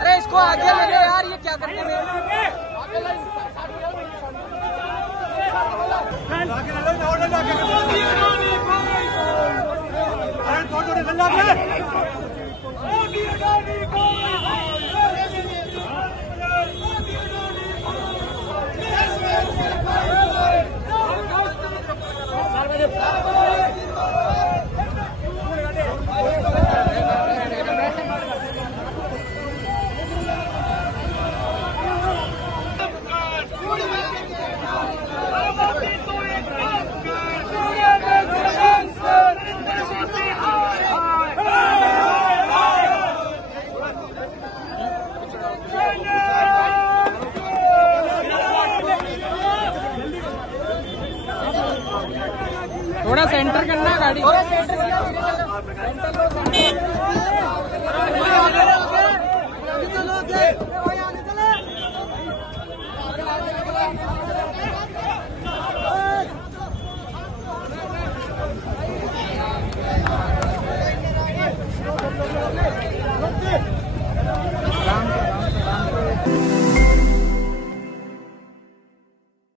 अरे इसको आगे ले लो यार, ये क्या करते हैं? थोड़ा सेंटर करना गाड़ी, थोड़ा सेंटर करना।